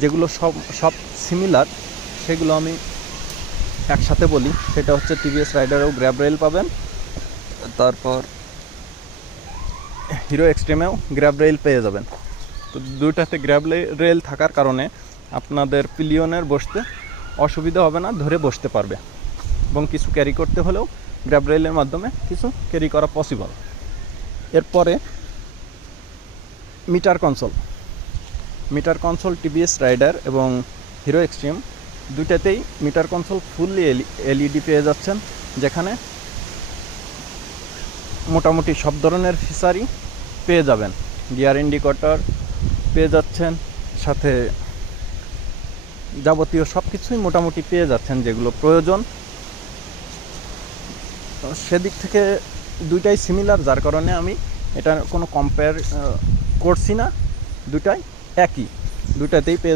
যেগুলো সব সিমিলার সেগুলো আমি একসাথে বলি। সেটা হচ্ছে টিভিএস রাইডারেও গ্র্যাব রেল পাবেন, তারপর হিরো এক্সট্রিমেও গ্র্যাব রেল পেয়ে যাবেন। তো দুইটাতে গ্র্যাব রেল থাকার কারণে আপনাদের পিলিয়নের বসতে অসুবিধা হবে না, ধরে বসতে পারবে, এবং কিছু ক্যারি করতে হলেও গ্র্যাব রেলের মাধ্যমে কিছু ক্যারি করা পসিবল। এরপরে মিটার কনসোল টিভিএস রাইডার এবং হিরো এক্সট্রিম দুইটাতেই মিটার কনসোল ফুললি এলইডি পেয়ে যাচ্ছেন, যেখানে মোটামুটি সব ধরনের ফিচারই পেয়ে যাবেন। গিয়ার ইন্ডিকেটর পেয়ে যাচ্ছেন, সাথে যাবতীয় সব কিছুই মোটামুটি পেয়ে যাচ্ছেন যেগুলো প্রয়োজন। সেদিক থেকে দুইটাই সিমিলার, যার কারণে আমি এটা কোনো কম্পেয়ার করছি না, দুটাই একই, দুটাতেই পেয়ে